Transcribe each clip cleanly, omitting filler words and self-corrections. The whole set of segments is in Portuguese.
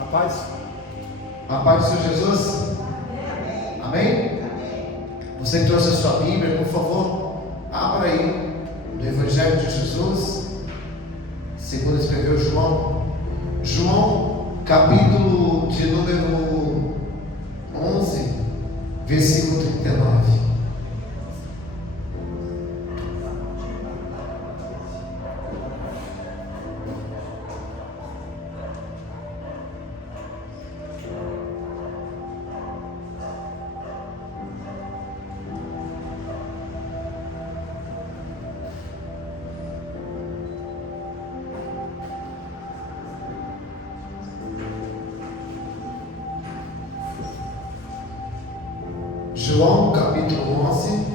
A paz. A paz do Senhor Jesus. Amém? Você que trouxe a sua Bíblia, por favor, abra aí no Evangelho de Jesus, segundo escreveu João. João, capítulo de número 11, versículo 39. João capítulo 11,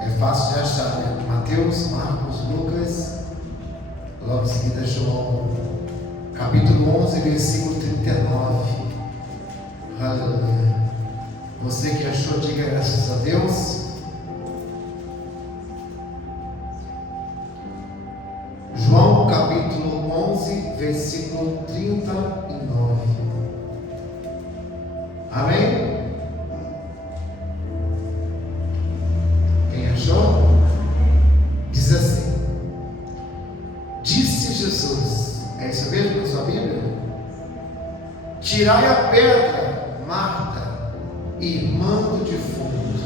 é fácil de achar, né? Mateus, Marcos, Lucas, logo em seguida João, capítulo 11, versículo 39. Aleluia. Você que achou, diga graças a Deus. João capítulo 11, versículo 39. Amém? Diz assim: disse Jesus, é isso mesmo na sua Bíblia? Tirai a pedra, Marta, irmã do defunto.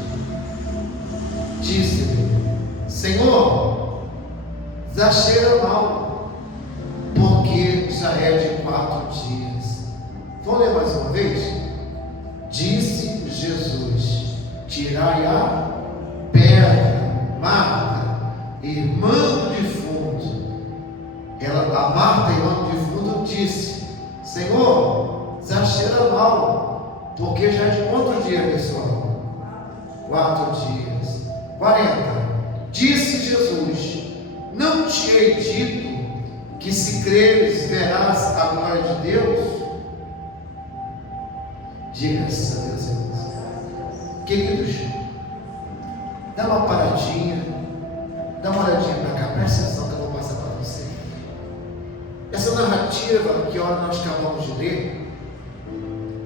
Disse-lhe: Senhor, já cheira mal, porque já é de 4 dias. Vamos ler mais uma vez? Disse Jesus: tirai a pedra, Marta, irmã do defunto. A Marta, irmã do defunto, disse: Senhor, já cheira mal, porque já é de quanto dia, pessoal? 4 dias. 40. Disse Jesus: não te hei dito que se creres verás a glória de Deus? Diga-se a Deus, irmãos. Queridos, dá uma paradinha, dá uma olhadinha para cá, presta atenção que eu vou passar para você. Essa narrativa que nós acabamos de ler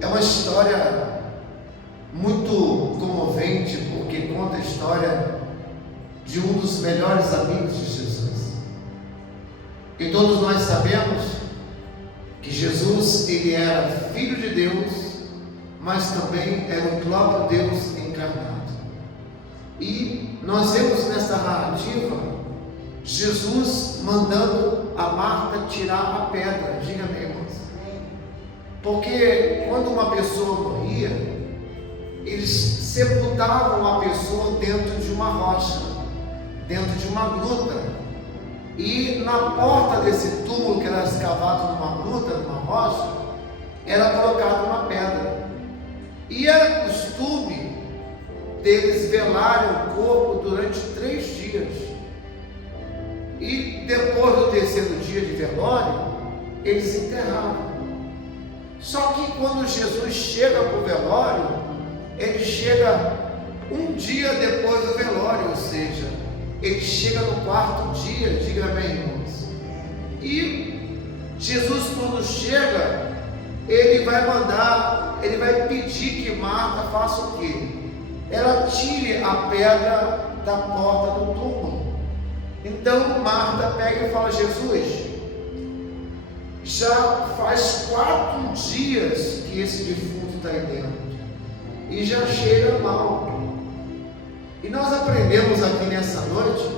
é uma história muito comovente, porque conta a história de um dos melhores amigos de Jesus. E todos nós sabemos que Jesus, ele era filho de Deus, mas também era o próprio Deus encarnado. E nós vemos nessa narrativa Jesus mandando a Marta tirar a pedra. Diga, meu irmão. Porque quando uma pessoa morria, eles sepultavam a pessoa dentro de uma rocha, dentro de uma gruta. E na porta desse túmulo que era escavado numa gruta, numa rocha, era colocada uma pedra. E era costume deles velarem o corpo durante 3 dias. E depois do 3º dia de velório, eles enterravam. Só que quando Jesus chega para o velório, ele chega um dia depois do velório, ou seja, ele chega no 4º dia, diga bem, irmãos. E Jesus, quando chega, ele vai pedir que Marta faça o quê? Ela tire a pedra da porta do túmulo. Então Marta pega e fala: Jesus, já faz 4 dias que esse defunto está aí dentro e já cheira mal. E nós aprendemos aqui nessa noite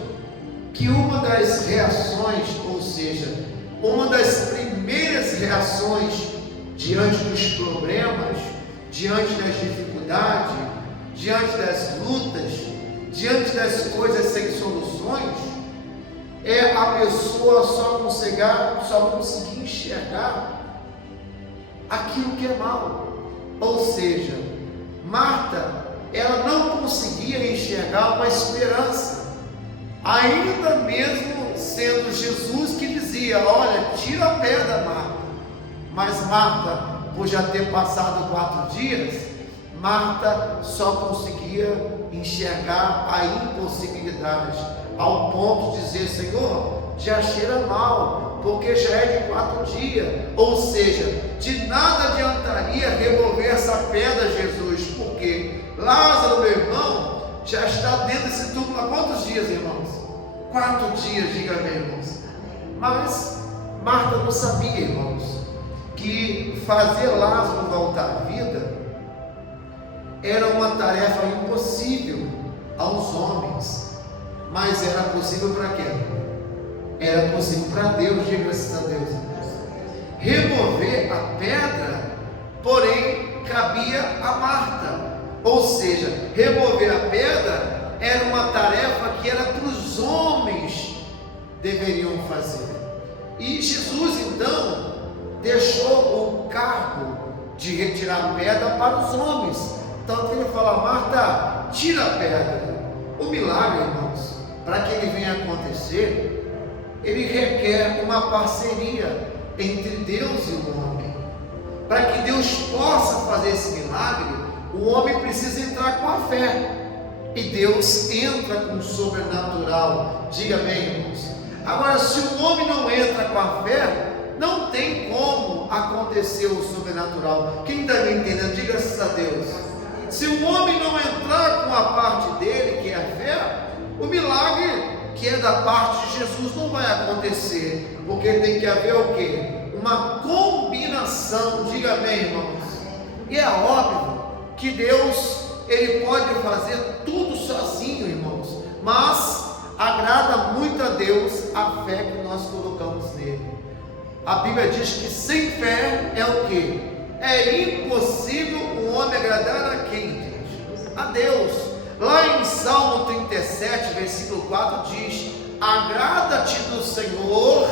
que uma das reações, ou seja, uma das primeiras reações diante dos problemas, diante das dificuldades, diante das lutas, diante das coisas sem soluções, é a pessoa só conseguir enxergar aquilo que é mal. Ou seja, Marta, ela não conseguia enxergar uma esperança, ainda mesmo sendo Jesus que dizia: olha, tira a pedra, Marta. Mas Marta, por já ter passado 4 dias, Marta só conseguia enxergar a impossibilidade, ao ponto de dizer: Senhor, já cheira mal, porque já é de 4 dias. Ou seja, de nada adiantaria remover essa pedra, Jesus, porque Lázaro, meu irmão, já está dentro desse túmulo há quantos dias, irmãos? 4 dias, diga bem, irmãos. Mas Marta não sabia, irmãos, que fazer Lázaro voltar à vida era uma tarefa impossível aos homens, mas era possível para quem? Era possível para Deus, diga graças a Deus. Remover a pedra, porém, cabia a Marta. Ou seja, remover a pedra era uma tarefa que era para os homens deveriam fazer. E Jesus então deixou o cargo de retirar a pedra para os homens. Então ele fala: Marta, tira a pedra. O milagre, irmãos, para que ele venha acontecer, ele requer uma parceria entre Deus e o homem. Para que Deus possa fazer esse milagre, o homem precisa entrar com a fé, e Deus entra com o sobrenatural. Diga bem, irmãos. Agora, se o homem não entra com a fé, não tem como acontecer o sobrenatural. Quem está me entendendo? Diga graças a Deus. Se o homem não entrar com a parte dele, que é a fé, o milagre que é da parte de Jesus não vai acontecer, porque tem que haver o quê? Uma combinação. Diga bem, irmãos. E é óbvio que Deus, ele pode fazer tudo sozinho, irmãos, mas agrada muito a Deus a fé que nós colocamos nele. A Bíblia diz que sem fé é o quê? É impossível o homem agradar a quem, gente? A Deus. Lá em Salmo 37, versículo 4 diz: agrada-te do Senhor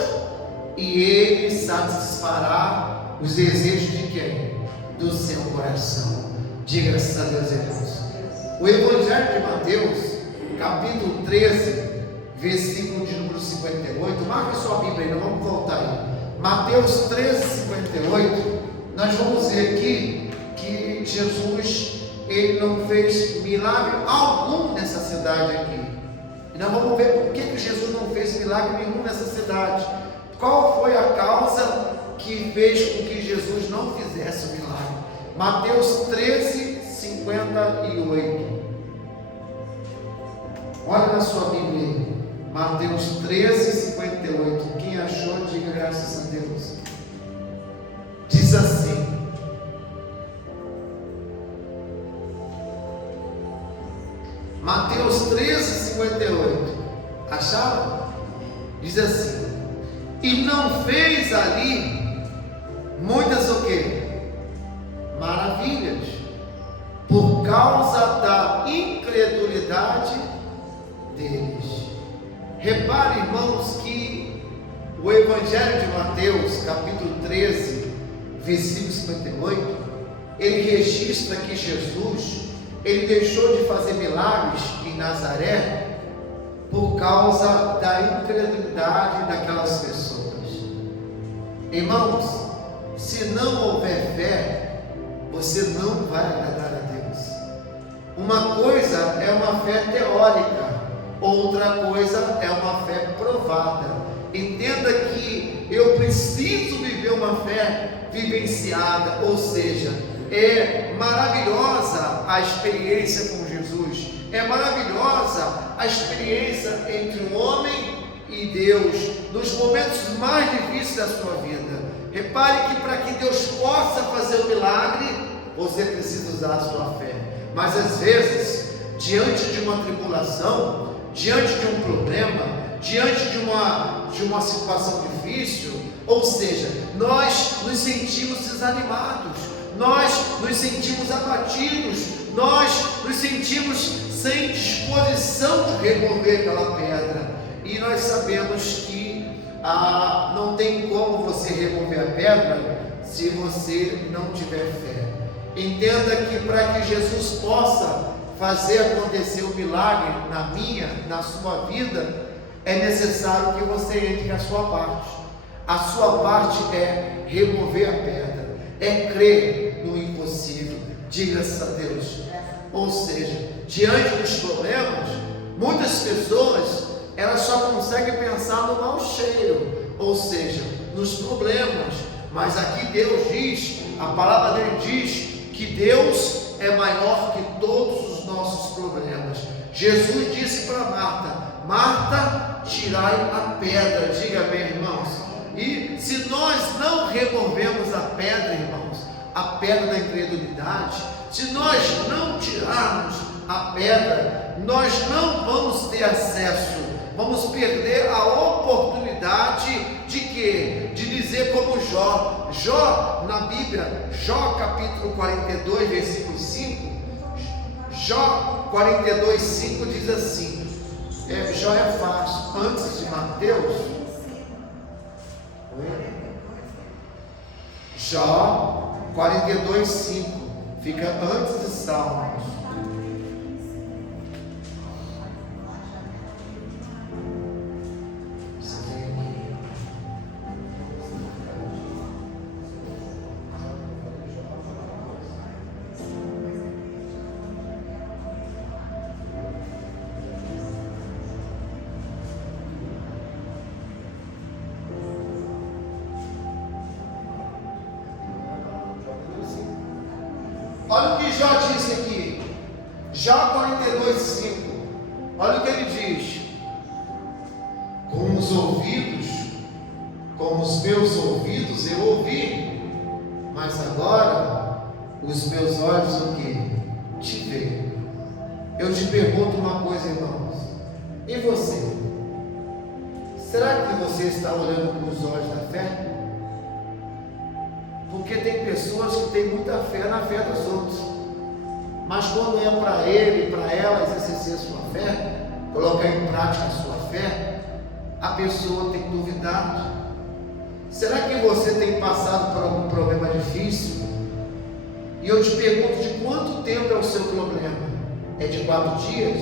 e Ele satisfará os desejos de quem? Do seu coração. Diga graças a Deus, irmãos. O Evangelho de Mateus, capítulo 13, versículo de número 58, marca sua Bíblia aí, vamos voltar aí. Mateus 13, 58, nós vamos ver aqui que Jesus, ele não fez milagre algum nessa cidade aqui. E nós vamos ver por que Jesus não fez milagre nenhum nessa cidade. Qual foi a causa que fez com que Jesus não fizesse o milagre? Mateus 13, 58. Olha na sua Bíblia aí. Mateus 13, 58. Quem achou, diga graças a Deus. Diz assim: Mateus 13, 58. Acharam? Diz assim: e não fez ali muitas o quê? Maravilhas, por causa da incredulidade deles. Repare, irmãos, que o Evangelho de Mateus, capítulo 13, versículo 58, ele registra que Jesus, ele deixou de fazer milagres em Nazaré por causa da incredulidade daquelas pessoas. Irmãos, se não houver fé, você não vai agradar a Deus. Uma coisa é uma fé teórica, outra coisa é uma fé provada. Entenda que eu preciso viver uma fé vivenciada, ou seja, é maravilhosa a experiência com Jesus, é maravilhosa a experiência entre o homem e Deus, nos momentos mais difíceis da sua vida. Repare que para que Deus possa fazer o milagre, você precisa usar a sua fé. Mas às vezes, diante de uma tribulação, diante de um problema, diante de uma situação difícil, ou seja, nós nos sentimos desanimados, nós nos sentimos abatidos, nós nos sentimos sem disposição de remover aquela pedra, e nós sabemos que não tem como você remover a pedra se você não tiver fé. Entenda que para que Jesus possa fazer acontecer o milagre na minha, na sua vida, é necessário que você entre com a sua parte. A sua parte é remover a pedra, é crer no impossível. Diga-se a Deus. Ou seja, diante dos problemas, muitas pessoas elas só conseguem pensar no mau cheiro, ou seja, nos problemas. Mas aqui Deus diz, a palavra dele diz que Deus é maior que todos os nossos problemas. Jesus disse para Marta: Marta, tirai a pedra. Diga bem, irmãos. E se nós não removemos a pedra, irmãos, a pedra da incredulidade, se nós não tirarmos a pedra, nós não vamos ter acesso, vamos perder a oportunidade de quê? De dizer como Jó. Jó, na Bíblia, Jó capítulo 42, versículo 5, Jó 42, 5 diz assim, Jó é fácil, antes de Mateus, Jó 42, 5, fica antes de Salmos. Olha o que Jó disse aqui, Jó 42, 5, olha o que ele diz: com os ouvidos, com os meus ouvidos eu ouvi, mas agora os meus olhos o que? Te veem. Eu te pergunto uma coisa, irmãos, e você? Será que você está olhando com os olhos da fé? Porque tem pessoas que têm muita fé na fé dos outros, mas quando é para ele, para ela exercer a sua fé, colocar em prática a sua fé, a pessoa tem duvidado. Será que você tem passado por algum problema difícil? E eu te pergunto, de quanto tempo é o seu problema? É de 4 dias?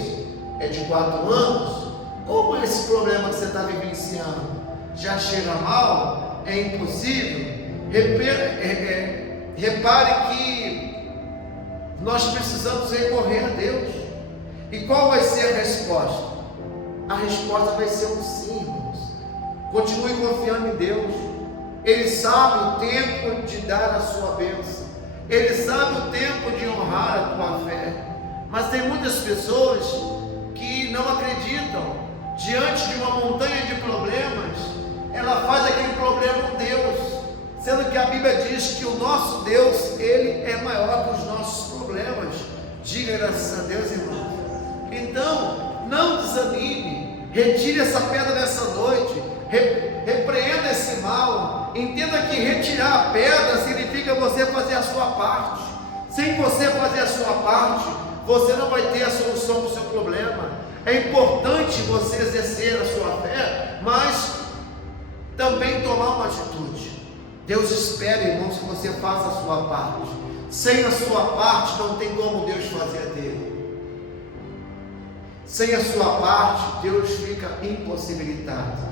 É de 4 anos? Como é esse problema que você está vivenciando? Já chega mal? É impossível? Repare que nós precisamos recorrer a Deus. E qual vai ser a resposta? A resposta vai ser um sim, irmãos. Continue confiando em Deus. Ele sabe o tempo de dar a sua bênção. Ele sabe o tempo de honrar a tua fé. Mas tem muitas pessoas que não acreditam. Diante de uma montanha de problemas, ela faz aquele problema um Deus. Sendo que a Bíblia diz que o nosso Deus, Ele é maior que os nossos problemas. Diga graças a Deus, irmão. Então, não desanime. Retire essa pedra nessa noite. Repreenda esse mal. Entenda que retirar a pedra significa você fazer a sua parte. Sem você fazer a sua parte, você não vai ter a solução para o seu problema. É importante você exercer a sua fé, mas também tomar uma atitude. Deus espera, irmãos, que você faça a sua parte. Sem a sua parte, não tem como Deus fazer a dele. Sem a sua parte, Deus fica impossibilitado.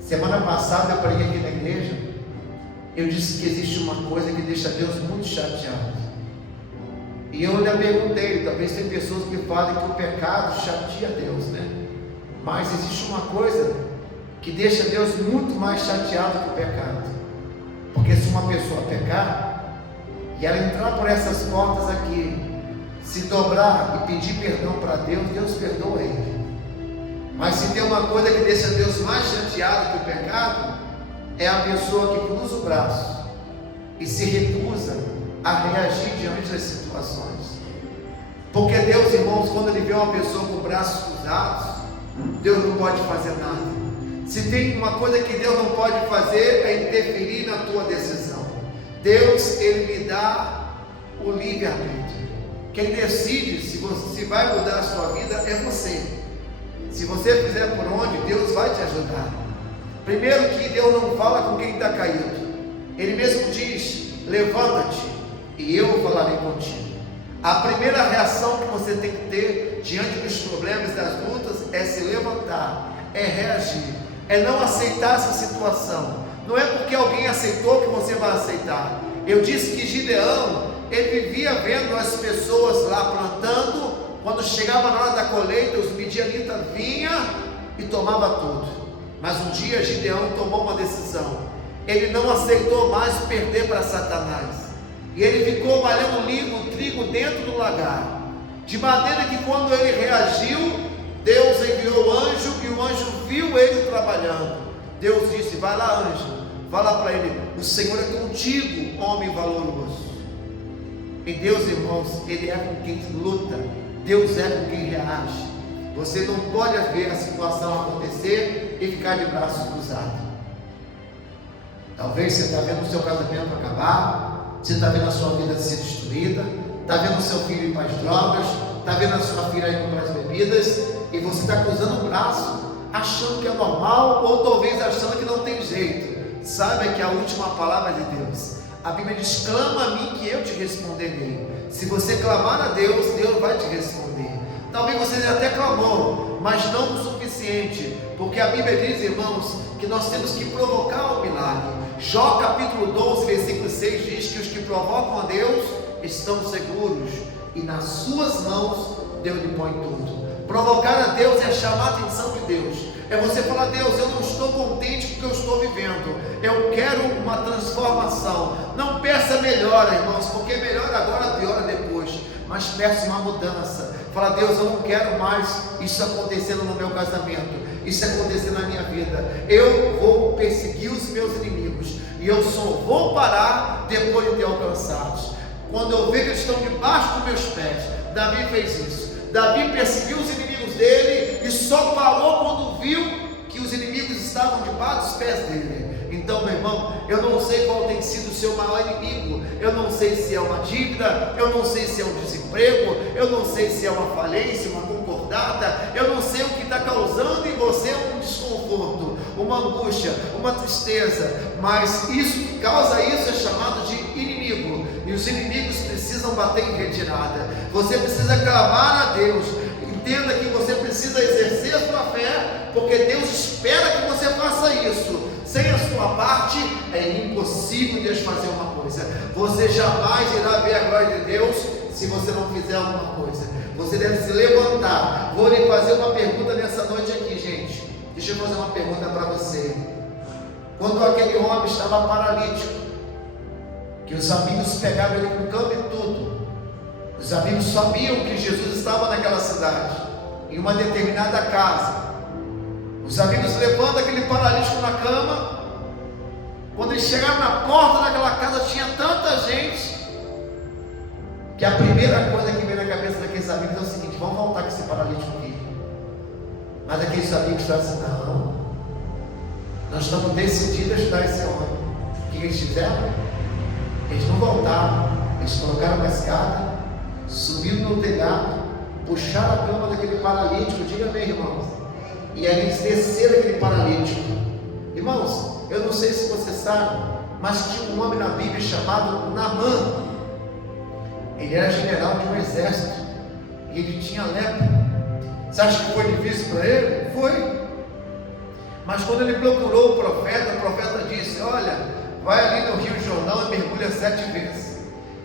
Semana passada eu preguei aqui na igreja. Eu disse que existe uma coisa que deixa Deus muito chateado. E eu ainda perguntei, talvez tem pessoas que falam que o pecado chateia Deus, né? Mas existe uma coisa que deixa Deus muito mais chateado que o pecado. Porque se uma pessoa pecar, e ela entrar por essas portas aqui, se dobrar e pedir perdão para Deus, Deus perdoa ele. Mas se tem uma coisa que deixa Deus mais chateado que o pecado, é a pessoa que cruza o braço e se recusa a reagir diante das situações. Porque Deus, irmãos, quando Ele vê uma pessoa com braços cruzados, Deus não pode fazer nada. Se tem uma coisa que Deus não pode fazer, é interferir na tua decisão. Deus, Ele lhe dá o livre-arbítrio. Quem decide se vai mudar a sua vida é você. Se você fizer por onde, Deus vai te ajudar. Primeiro que Deus não fala com quem está caído. Ele mesmo diz: levanta-te e eu falarei contigo. A primeira reação que você tem que ter diante dos problemas, das lutas, é se levantar, é reagir, é não aceitar essa situação. Não é porque alguém aceitou que você vai aceitar. Eu disse que Gideão, ele vivia vendo as pessoas lá plantando. Quando chegava na hora da colheita, os midianitas vinham e tomavam tudo. Mas um dia Gideão tomou uma decisão. Ele não aceitou mais perder para Satanás. E ele ficou malhando o trigo dentro do lagar. De maneira que quando ele reagiu, Deus enviou o anjo e o anjo viu ele trabalhando. Deus disse: vai lá, anjo, fala para ele: o Senhor é contigo, homem valoroso. E Deus, irmãos, Ele é com quem luta. Deus é com quem reage. Você não pode ver a situação acontecer e ficar de braços cruzados. Talvez você está vendo o seu casamento acabar, você está vendo a sua vida ser destruída, está vendo o seu filho ir para as drogas, está vendo a sua filha ir para as bebidas, e você está cruzando o braço, achando que é normal, ou talvez achando que não tem jeito. Saiba que a última palavra de Deus. A Bíblia diz: clama a mim que eu te responderei. Se você clamar a Deus, Deus vai te responder. Talvez você até clamou, mas não o suficiente, porque a Bíblia diz, irmãos, que nós temos que provocar o milagre. Jó capítulo 12, versículo 6 diz que os que provocam a Deus estão seguros, e nas suas mãos Deus lhe põe tudo. Provocar a Deus é chamar a atenção de Deus. É você falar: Deus, eu não estou contente com o que eu estou vivendo, eu quero uma transformação. Não peça melhora, irmãos, porque melhor agora, piora depois. Mas peça uma mudança. Fala: Deus, eu não quero mais isso acontecendo no meu casamento, isso acontecer na minha vida. Eu vou perseguir os meus inimigos, e eu só vou parar depois de ter alcançados. Quando eu ver que eles estão debaixo dos meus pés. Davi fez isso. Davi perseguiu os inimigos dele e só parou quando viu que os inimigos estavam debaixo dos pés dele. Então, meu irmão, eu não sei qual tem sido o seu maior inimigo. Eu não sei se é uma dívida, eu não sei se é um desemprego, eu não sei se é uma falência, uma concordata, eu não sei o que está causando em você um desconforto, uma angústia, uma tristeza, mas isso que causa isso é chamado de inimigo, e os inimigos precisam bater em retirada. Você precisa clamar a Deus. Entenda que você precisa exercer a sua fé, porque Deus espera que você faça isso. Sem a sua parte é impossível Deus fazer uma coisa. Você jamais irá ver a glória de Deus se você não fizer alguma coisa. Você deve se levantar. Vou lhe fazer uma pergunta nessa noite aqui, gente. Deixa eu fazer uma pergunta para você. Quando aquele homem estava paralítico, que os amigos pegaram ele com cama e tudo, os amigos sabiam que Jesus estava naquela cidade, em uma determinada casa. Os amigos levantam aquele paralítico na cama. Quando eles chegaram na porta daquela casa, tinha tanta gente, que a primeira coisa que veio na cabeça daqueles amigos é o seguinte: vamos voltar com esse paralítico aqui. Mas aqueles amigos estavam assim: não, nós estamos decididos a ajudar esse homem. O que eles fizeram? Eles não voltaram. Eles colocaram uma escada, subiram no telhado, puxaram a cama daquele paralítico. Diga bem, irmãos. E aí eles desceram aquele paralítico. Irmãos, eu não sei se você sabe, mas tinha um homem na Bíblia chamado Naamã. Ele era general de um exército, e ele tinha lepra. Você acha que foi difícil para ele? Foi. Mas quando ele procurou o profeta disse: olha, vai ali no Rio Jordão e mergulha 7 vezes.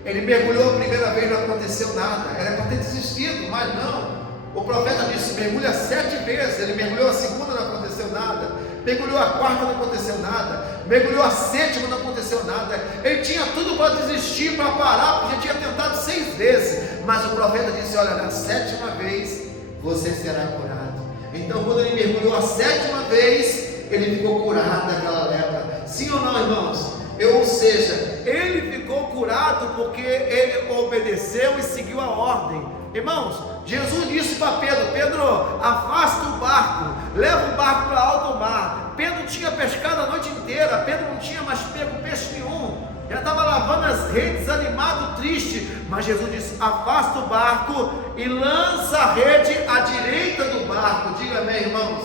Ele mergulhou a primeira vez, não aconteceu nada. Era para ter desistido, mas não. O profeta disse: mergulha 7 vezes. Ele mergulhou a segunda, não aconteceu nada. Mergulhou a quarta, não aconteceu nada. Mergulhou a sétima, não aconteceu nada. Ele tinha tudo para desistir, para parar, porque já tinha tentado 6 vezes. Mas o profeta disse: olha, na 7ª vez você será curado. Então, quando ele mergulhou a 7ª vez, ele ficou curado daquela lepra. Sim ou não, irmãos? Ou seja, ele ficou curado porque ele obedeceu e seguiu a ordem. Irmãos, Jesus disse para Pedro: Pedro, afasta o barco, leva o barco para alto mar. Pedro tinha pescado a noite inteira, Pedro não tinha mais pego peixe nenhum, já estava lavando as redes, animado, triste. Mas Jesus disse: afasta o barco e lança a rede à direita do barco. Diga amém, irmãos.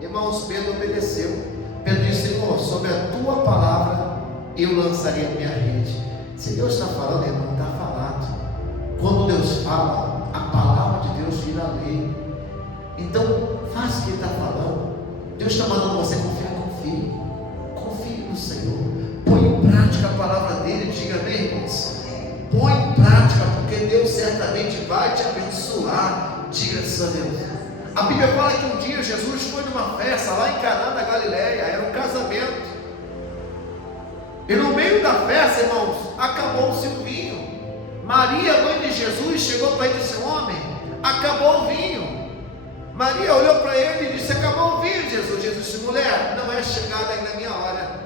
Irmãos, Pedro obedeceu. Pedro disse: Senhor, sobre a tua palavra eu lançaria a minha rede. Se Deus está falando, irmão, está falado. Quando Deus fala, a palavra de Deus vira lei. Então, faça o que Ele está falando. Deus está mandando você confiar, confie. Confie no Senhor. Põe em prática a palavra dEle. Diga amém, irmãos. Põe em prática, porque Deus certamente vai te abençoar. Diga isso a Deus. A Bíblia fala que um dia Jesus foi numa festa lá em Caná da Galileia, era um casamento. E no meio da festa, irmãos, acabou-se o vinho. Maria, mãe de Jesus, chegou para ele e disse: homem, acabou o vinho. Maria olhou para ele e disse: acabou o vinho, Jesus. Jesus disse: mulher, não é chegada ainda a minha hora.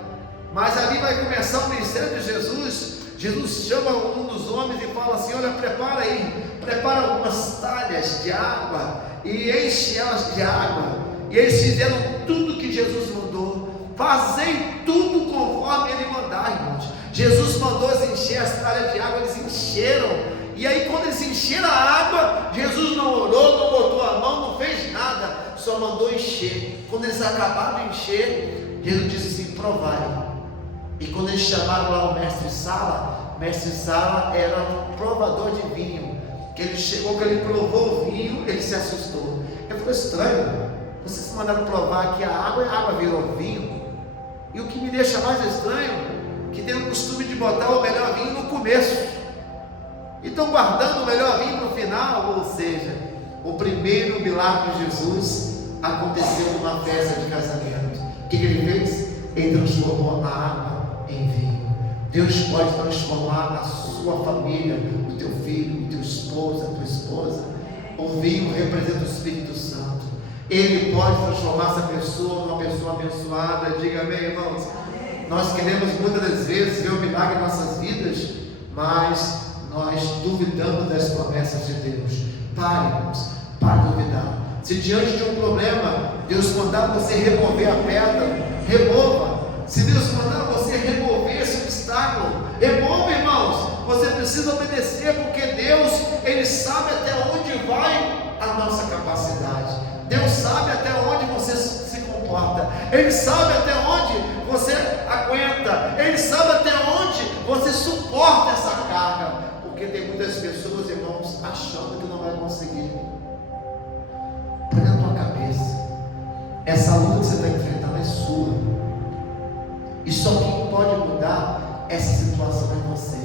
Mas ali vai começar o ministério de Jesus. Jesus chama um dos homens e fala assim: olha, prepara aí, prepara algumas talhas de água e enche elas de água. E eles fizeram tudo que Jesus mandou. Fazei tudo conforme ele mandar, irmãos. Jesus mandou eles encher as talhas de água, eles encheram. E aí quando eles encheram a água, Jesus não orou, não botou a mão, não fez nada, só mandou encher. Quando eles acabaram de encher, Jesus disse assim: provai. E quando eles chamaram lá o mestre Sala era um provador de vinho, que ele chegou, que ele provou o vinho, ele se assustou. Ele falou: estranho, vocês mandaram provar que a água virou vinho. E o que me deixa mais estranho, que tem o costume de botar o melhor vinho no começo, e estão guardando o melhor vinho para o final. Ou seja, o primeiro milagre de Jesus aconteceu numa festa de casamento. O que ele fez? Ele transformou a água em vinho. Deus pode transformar a sua família, o teu filho, o teu esposo, a tua esposa. O vinho representa o Espírito Santo. Ele pode transformar essa pessoa numa pessoa abençoada. Diga amém, irmãos. Nós queremos muitas das vezes ver o milagre em nossas vidas, mas nós duvidamos das promessas de Deus. Pare, irmãos, para duvidar. Se diante de um problema Deus mandar você remover a pedra, remova. Se Deus mandar você remover esse obstáculo, remova, irmãos. Você precisa obedecer, porque Deus, Ele sabe até onde vai a nossa capacidade. Deus sabe até onde você se comporta. Ele sabe até onde você aguenta. Ele sabe até onde você suporta essa carga. Porque tem muitas pessoas, irmãos, achando que não vai conseguir. Põe na tua cabeça, essa luta que você está enfrentando é sua. E só quem pode mudar essa situação é você.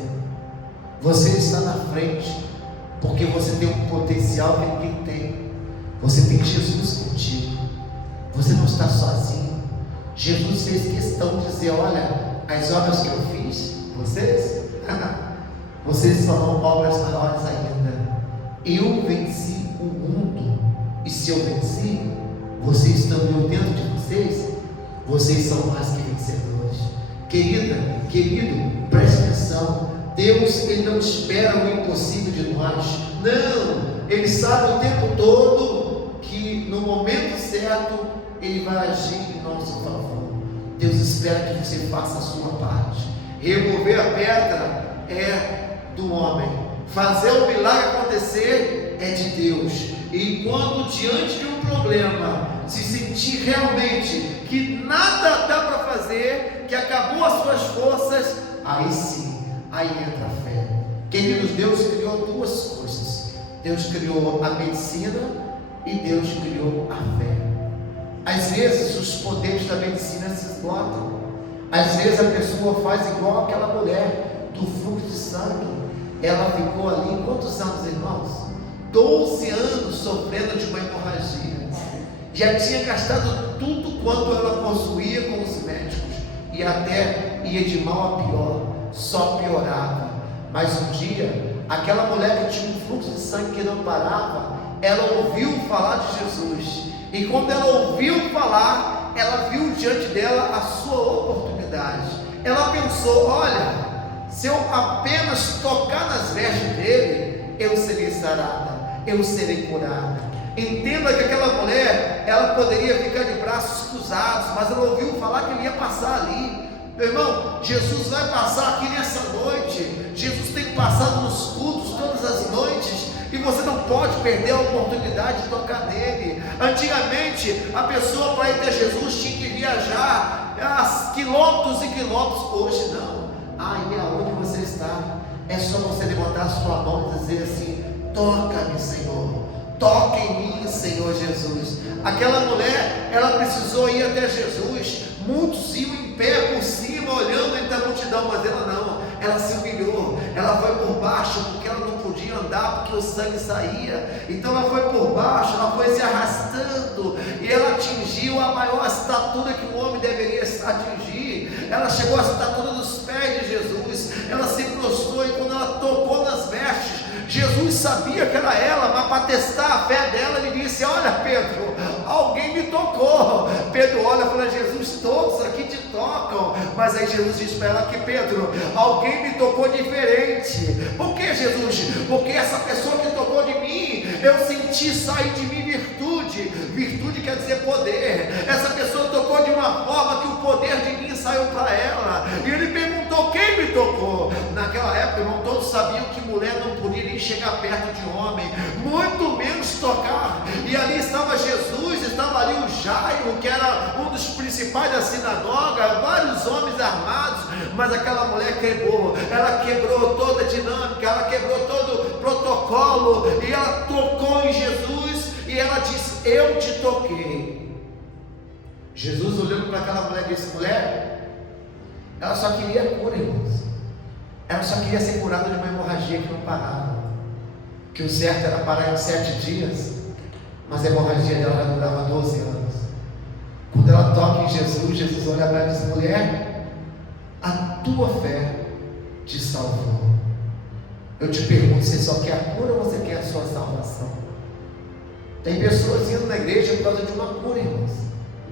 Você está na frente, porque você tem um potencial que ninguém tem. Você tem Jesus contigo. Você não está sozinho. Jesus fez questão de dizer: olha, as obras que eu fiz, vocês farão obras maiores ainda. Eu venci o mundo. E se eu venci, vocês estão dentro de vocês são mais que vencedores. Querida, querido, preste atenção. Deus, Ele não espera o impossível de nós. Não, Ele sabe o tempo todo que no momento certo Ele vai agir em nosso favor. Deus espera que você faça a sua parte. Remover a pedra é do homem, fazer o milagre acontecer é de Deus. E quando diante de um problema se sentir realmente que nada dá para fazer, que acabou as suas forças, aí sim, aí entra a fé. Queridos, Deus criou duas coisas. Deus criou a medicina e Deus criou a fé. Às vezes os poderes da medicina se esgotam. Às vezes a pessoa faz igual aquela mulher do fluxo de sangue. Ela ficou ali, quantos anos, irmãos? 12 anos sofrendo de uma hemorragia. Já tinha gastado tudo quanto ela possuía com os médicos, e até ia de mal a pior, só piorava. Mas um dia, aquela mulher que tinha um fluxo de sangue que não parava, ela ouviu falar de Jesus, e quando ela ouviu falar, ela viu diante dela a sua oportunidade. Ela pensou: olha, se eu apenas tocar nas vestes dele, eu serei sarada, eu serei curada. Entenda que aquela mulher, ela poderia ficar de braços cruzados, mas ela ouviu falar que ele ia passar ali. Meu irmão, Jesus vai passar aqui nessa noite. Jesus tem passado nos cultos todas as noites, e você não pode perder a oportunidade de tocar nele. Antigamente, a pessoa para ir até Jesus tinha que viajar quilômetros e quilômetros. Hoje não. Aí aonde você está, é só você levantar a sua mão e dizer assim: toca-me, Senhor, toca em mim, Senhor Jesus. Aquela mulher, ela precisou ir até Jesus. Muitos iam em pé por cima, olhando entre a multidão, mas ela não. Ela se humilhou, ela foi por baixo, porque ela não podia andar andar porque o sangue saía. Então ela foi por baixo, ela foi se arrastando e ela atingiu a maior estatura que um homem deveria atingir. Ela chegou à estatura dos pés de Jesus. Ela se prostrou e quando ela tocou nas vestes, Jesus sabia que era ela, mas para testar a fé dela, ele disse: olha, Pedro, alguém me tocou. Pedro olha e fala: Jesus, todos aqui te tocam. Mas aí Jesus diz para ela que: Pedro, alguém me tocou diferente. Por que, Jesus? Porque essa pessoa que tocou de mim, eu senti sair de mim virtude. Virtude quer dizer poder. Essa pessoa tocou de uma forma que o poder de mim saiu para ela. E ele perguntou: quem me tocou? Naquela época, irmão, todos sabiam que mulher não podia nem chegar perto de homem, muito menos tocar. E ali estava Jesus, estava ali o Jairo, que era um dos principais da sinagoga, vários homens armados. Mas aquela mulher quebrou, ela quebrou toda a dinâmica, ela quebrou todo o protocolo, e ela tocou em Jesus, e ela disse: eu te toquei. Jesus olhando para aquela mulher e disse: mulher, ela só queria cura, irmãos. Ela só queria ser curada de uma hemorragia que não parava, que o certo era parar em 7 dias, mas a hemorragia dela já durava 12 anos. Quando ela toca em Jesus, Jesus olha para ela e diz: mulher, a tua fé te salvou. Eu te pergunto, você só quer a cura ou você quer a sua salvação? Tem pessoas indo na igreja por causa de uma cura, irmãos.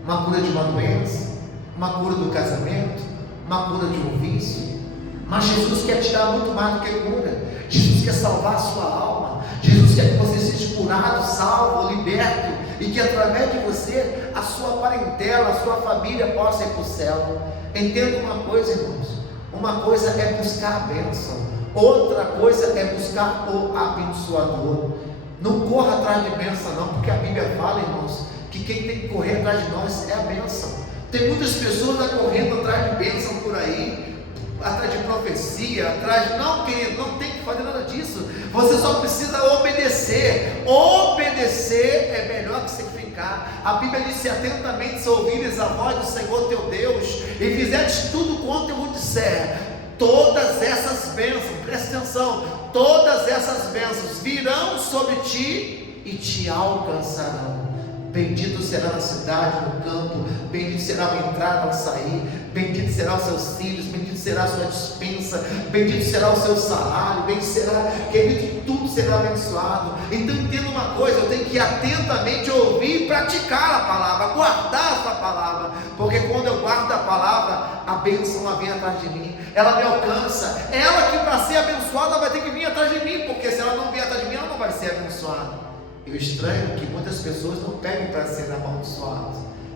Uma cura de uma doença, uma cura do casamento, uma cura de um vício. Mas Jesus quer te dar muito mais do que cura. Jesus quer salvar a sua alma. Jesus quer que você seja curado, salvo, liberto, e que através de você, a sua parentela, a sua família possa ir para o céu. Entenda uma coisa, irmãos: uma coisa é buscar a bênção, outra coisa é buscar o abençoador. Não corra atrás de bênção não, porque a Bíblia fala, irmãos, que quem tem que correr atrás de nós é a bênção. Tem muitas pessoas correndo atrás de bênção por aí, atrás de profecia, atrás, não, querido, não tem que fazer nada disso. Você só precisa obedecer. Obedecer é melhor que sacrificar. A Bíblia diz: se atentamente ouvires a voz do Senhor teu Deus, e fizeres tudo quanto eu vos disser, todas essas bênçãos, presta atenção, todas essas bênçãos virão sobre ti e te alcançarão. Bendito será na cidade, no campo, bendito será o entrar, ao sair, bendito será os seus filhos, bendito será a sua despensa, bendito será o seu salário, bendito será, querido, tudo será abençoado. Então entenda uma coisa: eu tenho que atentamente ouvir e praticar a palavra, guardar essa palavra, porque quando eu guardo a palavra, a bênção ela vem atrás de mim, ela me alcança. Ela que para ser abençoada vai ter que vir atrás de mim, porque se ela não vier atrás de mim, ela não vai ser abençoada. E o estranho é que muitas pessoas não pedem para ser amaldiçoadas,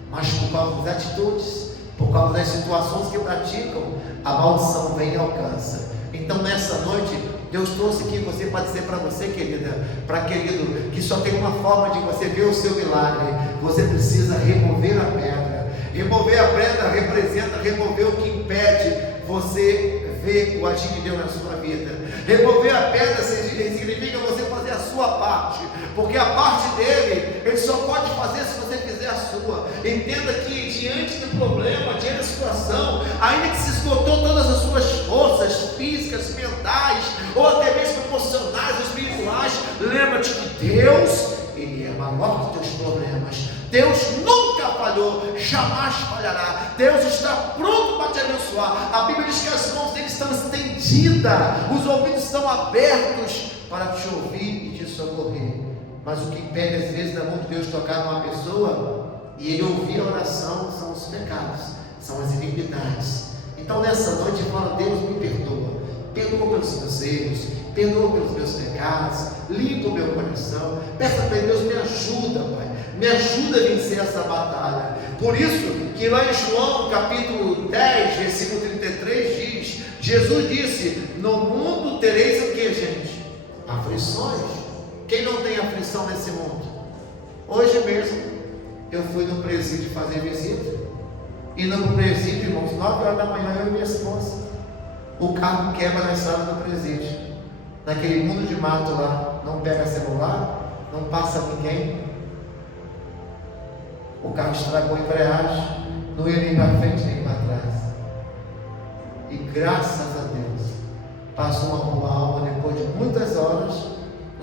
mas por causa das atitudes, por causa das situações que praticam, a maldição vem e alcança. Então nessa noite, Deus trouxe aqui você para dizer para você, querida, para querido, que só tem uma forma de você ver o seu milagre: você precisa remover a pedra. Remover a pedra representa remover o que impede você ver o agir de Deus na sua vida. Remover a pedra significa você fazer a sua parte, porque a parte dele, ele só pode fazer se você fizer a sua. Entenda que diante do problema, diante da situação, ainda que se esgotou todas as suas forças físicas, mentais, ou até mesmo emocionais, espirituais, lembra-te que Deus, Ele é maior que os teus problemas. Deus nunca falhou, jamais falhará. Deus está pronto para te abençoar. A Bíblia diz que as mãos dele estão estendidas, os ouvidos estão abertos para te ouvir e te socorrer. Mas o que impede às vezes da mão de Deus tocar numa pessoa e ele ouvir a oração são os pecados, são as iniquidades. Então nessa noite fala: Deus, me perdoa. Perdoa pelos meus erros, perdoa pelos meus pecados, limpa o meu coração. Peça para Deus: me ajuda, Pai, me ajuda a vencer essa batalha. Por isso que lá em João capítulo 10, versículo 33 diz: Jesus disse: no mundo tereis o que, gente? Aflições. Quem não tem aflição nesse mundo? Hoje mesmo eu fui no presídio fazer visita, e no presídio, irmãos, 9 horas da manhã, eu e minha esposa, o carro quebra na estrada do presídio, naquele mundo de mato lá, não pega celular, não passa ninguém, o carro estragou a embreagem, não ia nem para frente nem para trás, e graças a Deus passou uma boa alma. Depois de muitas horas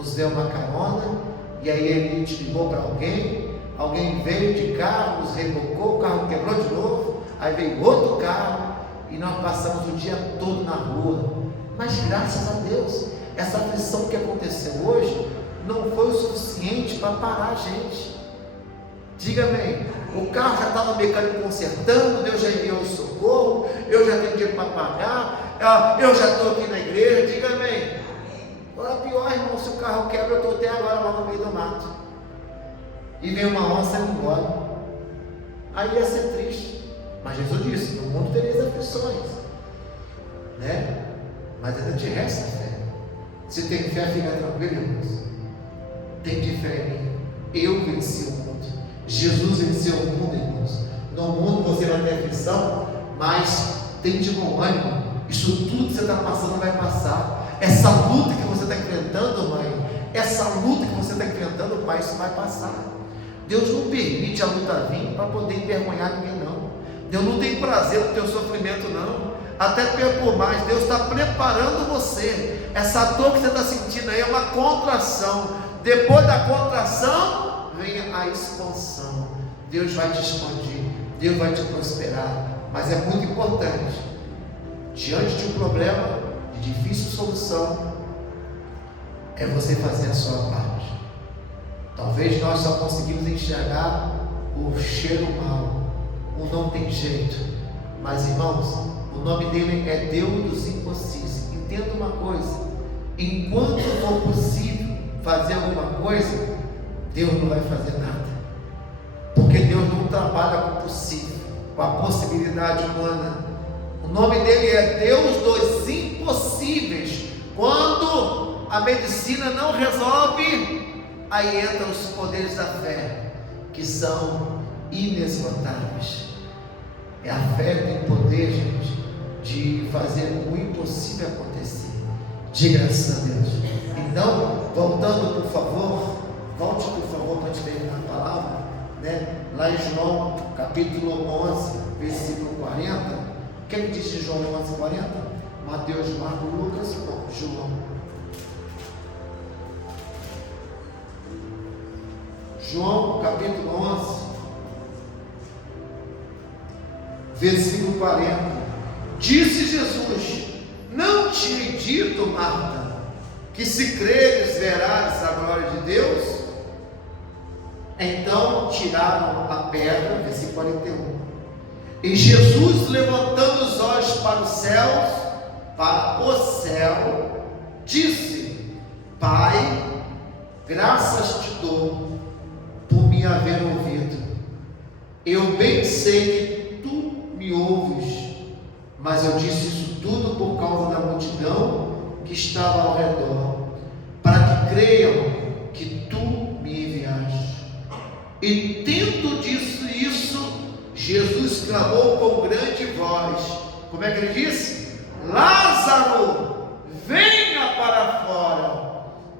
nos deu uma carona, e aí ele te ligou para alguém veio de carro, nos rebocou, o carro quebrou de novo, aí veio outro carro, e nós passamos o dia todo na rua. Mas graças a Deus, essa aflição que aconteceu hoje não foi o suficiente para parar a gente. Diga amém. O carro já estava mecânico consertando, Deus já enviou o socorro, eu já tenho dinheiro para pagar, eu já estou aqui na igreja. Diga amém. Agora pior, irmão, se o carro quebra, eu estou até agora lá no meio do mato, e vem uma onça e me engole. Aí ia ser triste. Mas Jesus disse: no mundo tereis aflições, né? Mas ainda te resta fé. Se tem fé, fica tranquilo, irmãos. Tem de fé em mim. Eu venci o mundo. Jesus venceu o mundo, irmãos. No mundo você vai ter aflição, mas tem de bom ânimo. Isso tudo que você está passando vai passar. Essa luta que você está enfrentando, mãe, essa luta que você está enfrentando, pai, isso vai passar. Deus não permite a luta vir para poder envergonhar ninguém, não. Deus não tem prazer no teu sofrimento, não. Até por mais, Deus está preparando você. Essa dor que você está sentindo aí é uma contração. Depois da contração, vem a expansão. Deus vai te expandir, Deus vai te prosperar. Mas é muito importante, diante de um problema de difícil solução, é você fazer a sua parte. Talvez nós só conseguimos enxergar o cheiro mau, o não tem jeito. Mas irmãos, o nome dele é Deus dos impossíveis. Entenda uma coisa: enquanto for possível fazer alguma coisa, Deus não vai fazer nada, porque Deus não trabalha com o possível, com a possibilidade humana. O nome dele é Deus dos impossíveis. Quando a medicina não resolve, aí entram os poderes da fé, que são inesgotáveis. É a fé que tem poder, gente, de fazer o impossível acontecer. Diga graças a Deus. Então, voltando, por favor, volte por favor para te terminar a palavra, né? Lá em João capítulo 11, versículo 40. O que ele diz em João 11, 40? Mateus, Marcos, Lucas, João. João capítulo 11, versículo 40. Disse Jesus: não te hei dito, Marta, que se creres verás a glória de Deus? Então tiraram a pedra, versículo 41. E Jesus, levantando os olhos para o céu, disse: Pai, graças te dou por me haver ouvido. Eu bem sei que tu me ouves, mas eu disse isso tudo por causa da multidão que estava ao redor, para que creiam que tu me enviaste. E tendo dito isso, Jesus clamou com grande voz. Como é que ele disse? Lázaro, venha para fora.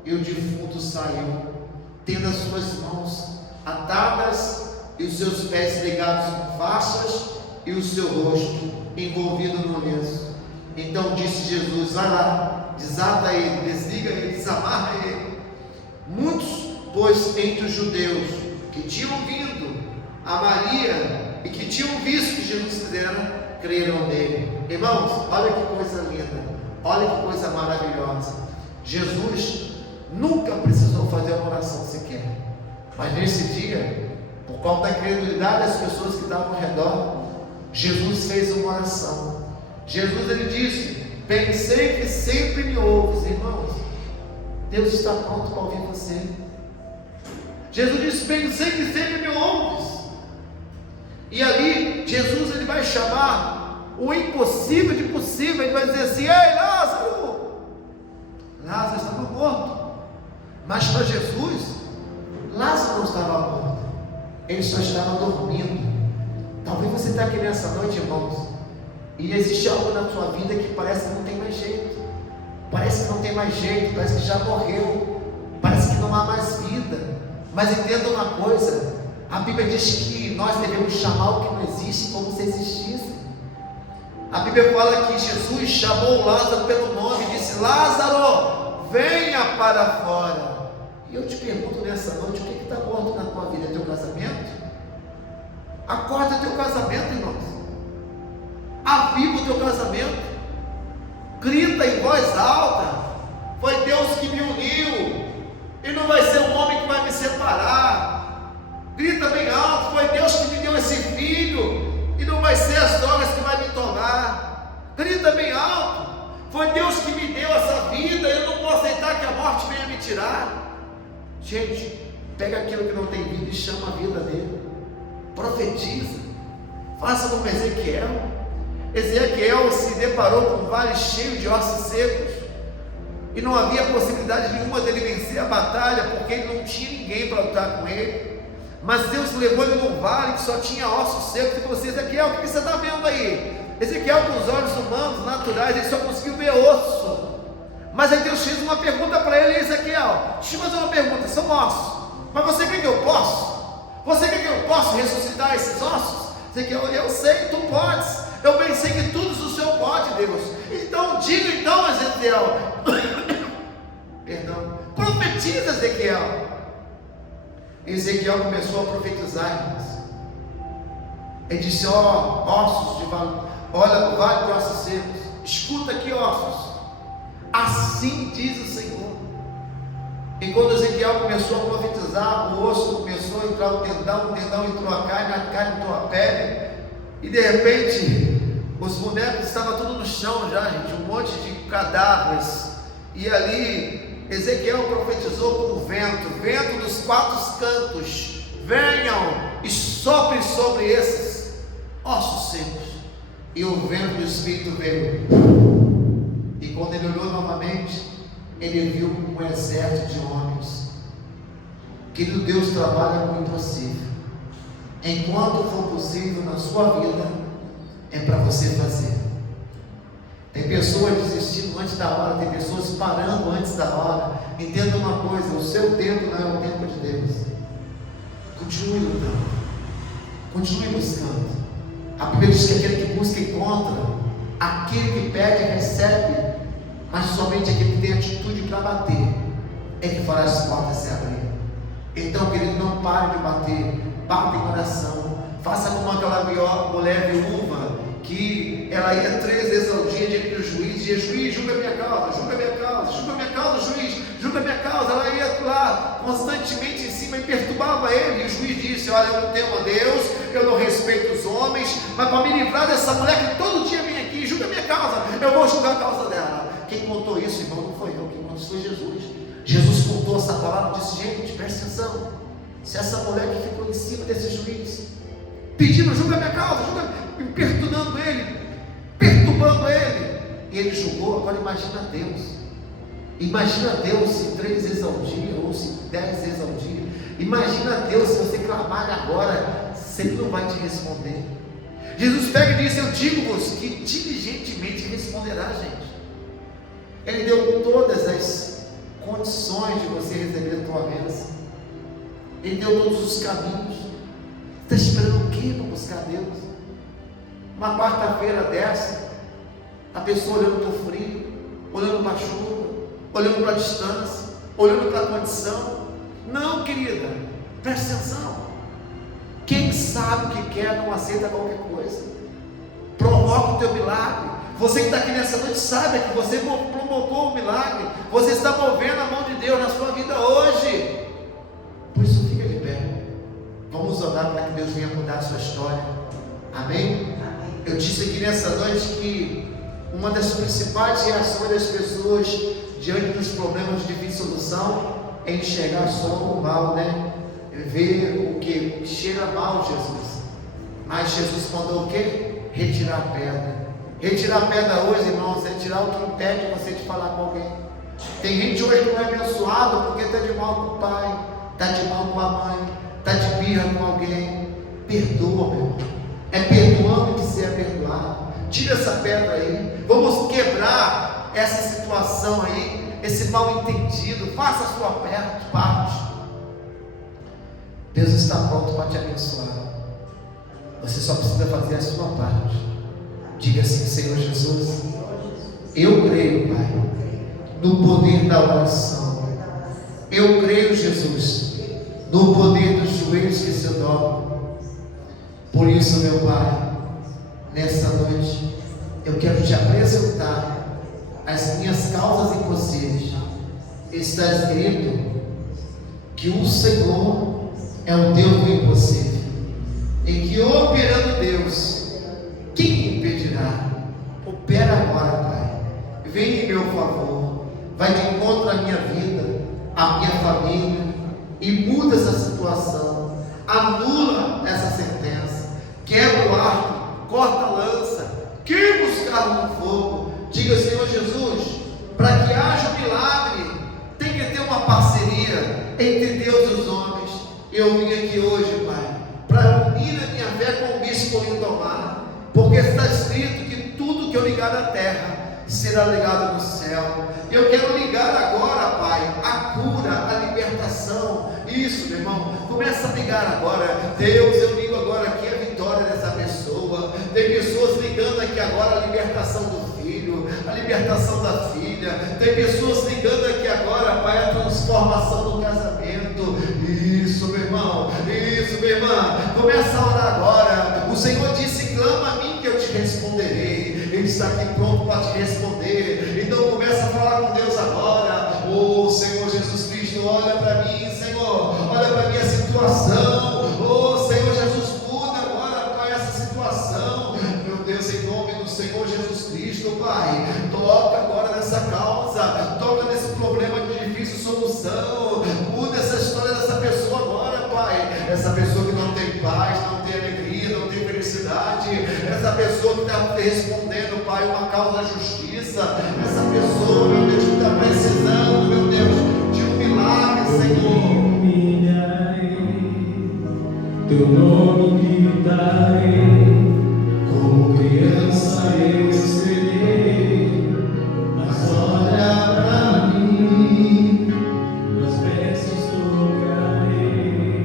E o defunto saiu, tendo as suas mãos atadas e os seus pés ligados com faixas e o seu rosto envolvido no lenço. Então disse Jesus: vai lá, desata ele, desliga ele, desamarra ele. Muitos, pois, entre os judeus que tinham vindo a Maria e que tinham visto que Jesus fizera, creram nele. Irmãos, olha que coisa linda, olha que coisa maravilhosa. Jesus nunca precisou fazer uma oração sequer, mas nesse dia, por causa da incredulidade das pessoas que estavam ao redor, Jesus fez uma oração. Jesus, ele disse: pensei que sempre me ouves. Irmãos, Deus está pronto para ouvir você. Jesus disse: pensei que sempre me ouves. E ali Jesus, ele vai chamar o impossível de possível. Ele vai dizer assim: ei, Lázaro, Lázaro estava morto. Mas para Jesus, Lázaro não estava morto, ele só estava dormindo. Talvez você está aqui nessa noite, irmãos, e existe algo na sua vida que parece que não tem mais jeito, parece que não tem mais jeito, parece que já morreu, parece que não há mais vida. Mas entenda uma coisa: a Bíblia diz que nós devemos chamar o que não existe como se existisse. A Bíblia fala que Jesus chamou Lázaro pelo nome e disse: Lázaro, venha para fora. E eu te pergunto nessa noite, o que está morto na tua vida? É teu casamento? Acorda teu casamento, irmãos. Aviva o teu casamento. Grita em voz alta: foi Deus que me uniu, e não vai ser um homem que vai me separar. Grita bem alto: foi Deus que me deu esse filho, e não vai ser as drogas que vai me tomar. Grita bem alto: foi Deus que me deu essa vida, eu não vou aceitar que a morte venha me tirar. Gente, pega aquilo que não tem vida e chama a vida dele. Profetiza. Faça como Ezequiel. Ezequiel se deparou com um vale cheio de ossos secos, e não havia possibilidade nenhuma dele vencer a batalha, porque ele não tinha ninguém para lutar com ele. Mas Deus levou ele num vale que só tinha ossos secos, e falou assim: Ezequiel, o que você está vendo aí? Ezequiel, com os olhos humanos, naturais, ele só conseguiu ver osso. Mas aí Deus fez uma pergunta para ele: Ezequiel, deixa eu fazer uma pergunta, são ossos, mas você crê que eu posso? Você crê que eu posso ressuscitar esses ossos? Ezequiel: eu sei, tu podes, eu bem sei que tudo o Senhor pode, Deus. Então diga então, Ezequiel, perdão, profetiza, Ezequiel. Ezequiel começou a profetizar, irmãos. Ele disse: ó, ossos de vale, olha o vale de ossos secos, escuta aqui, ossos, assim diz o Senhor. E quando Ezequiel começou a profetizar, o osso começou a entrar o tendão entrou a carne entrou a pele, e de repente os bonecos estavam tudo no chão já, gente, um monte de cadáveres. E ali Ezequiel profetizou com o vento dos quatro cantos: venham e soprem sobre esses ossos secos. E o vento do Espírito veio, e quando ele olhou novamente, ele viu um exército de homens. Querido, Deus trabalha com o impossível. Enquanto for possível na sua vida, é para você fazer. Tem pessoas desistindo antes da hora, tem pessoas parando antes da hora. Entenda uma coisa: o seu tempo não é o tempo de Deus. Continue lutando, continue buscando. A Bíblia diz que aquele que busca encontra, aquele que pede recebe, mas somente aquele que tem atitude para bater é que fará as portas se abrir. Então, querido, não pare de bater, bata em oração. Faça como aquela mulher viúva, que ela ia 3 vezes ao dia diante do juiz, dizia: juiz, julga minha causa, julga minha causa, julga minha causa, juiz, julga minha causa. Ela ia lá constantemente em cima e perturbava ele, e o juiz disse: olha, eu não temo a Deus, eu não respeito os homens, mas para me livrar dessa mulher que todo dia vem aqui, julga minha causa, eu vou julgar a causa dela. Quem contou isso, irmão, não foi eu, quem contou isso foi Jesus. Jesus contou essa palavra e disse: gente, presta atenção, se essa mulher que ficou em cima desse juiz, pedindo: julga minha causa, perturbando ele, e ele julgou. Agora imagina Deus. Imagina Deus se 3 vezes ao dia, ou se 10 vezes ao dia. Imagina Deus se você clamar agora, se Ele não vai te responder. Jesus pega e diz: eu digo-vos que diligentemente responderá, gente. Ele deu todas as condições de você receber a tua bênção. Ele deu todos os caminhos. Está esperando o que para buscar Deus? Uma quarta-feira dessa, a pessoa olhando para o frio, olhando para a chuva, olhando para a distância, olhando para a condição. Não, querida, presta atenção. Quem sabe o que quer não aceita qualquer coisa. Provoca o teu milagre. Você que está aqui nessa noite sabe que você provocou o milagre. Você está movendo a mão de Deus na sua vida hoje. Por isso, fica de pé. Vamos orar para que Deus venha mudar a sua história. Amém? Eu disse aqui nessa noite que uma das principais reações das pessoas diante dos problemas de difícil solução é enxergar só o mal, né? Ver o que cheira mal, Jesus. Mas Jesus mandou o que? Retirar a pedra. Retirar a pedra hoje, irmãos, é tirar o que impede você de falar com alguém. Tem gente hoje que não é abençoado porque está de mal com o pai, está de mal com a mãe, está de birra com alguém. Perdoa, meu irmão. É perdoando que você é perdoado. Tira essa pedra aí. Vamos quebrar essa situação aí, esse mal entendido. Faça a sua parte. Deus está pronto para te abençoar. Você só precisa fazer a sua parte. Diga assim: Senhor Jesus, eu creio, Pai, no poder da oração. Eu creio, Jesus, no poder dos joelhos que se dobram. Por isso, meu Pai, nessa noite, eu quero te apresentar as minhas causas impossíveis. Está escrito que o Senhor é o Deus do impossível, em que operando Deus, quem impedirá? Opera agora, Pai. Vem em meu favor, vai de encontro à minha vida, à minha família, e muda essa situação, anula essa sentença, quebra o arco, corta a lança, queima os carros no fogo. Diga, Senhor Jesus, para que haja um milagre, tem que ter uma parceria entre Deus e os homens. Eu vim aqui hoje, Pai, para unir a minha fé com o bispo Lindomar, porque está escrito que tudo que eu ligar na terra será ligado no céu. Eu quero ligar agora, Pai, a cura, a libertação. Isso, meu irmão, começa a ligar agora. Deus, eu ligo agora aqui a vitória dessa pessoa. Tem pessoas ligando aqui agora a libertação do filho, a libertação da filha. Tem pessoas ligando aqui agora, Pai, a transformação do casamento. Isso, meu irmão, isso, minha irmã. Começa a orar agora. O Senhor disse: clama a mim que eu te responderei. Ele está aqui pronto para te responder. Então começa a falar com Deus agora. Oh Senhor Jesus Cristo, olha para mim, Senhor, olha para a minha situação. Oh Senhor Jesus, muda agora para essa situação. Meu Deus, em nome do Senhor Jesus Cristo, Pai, toca agora nessa causa, toca nesse problema de difícil solução. Muda essa história dessa pessoa agora, Pai. Essa pessoa que não tem paz, não tem alegria, não tem felicidade. Essa pessoa que está respondendo, Pai, uma causa da justiça. Essa pessoa, meu Deus, que está precisando, meu Deus, de um milagre, Senhor. Teu nome gritarei, como criança eu serei. Mas olha pra mim, meus versos tocarei,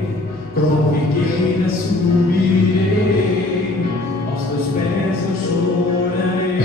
como figueira subirei, aos teus pés eu chorarei.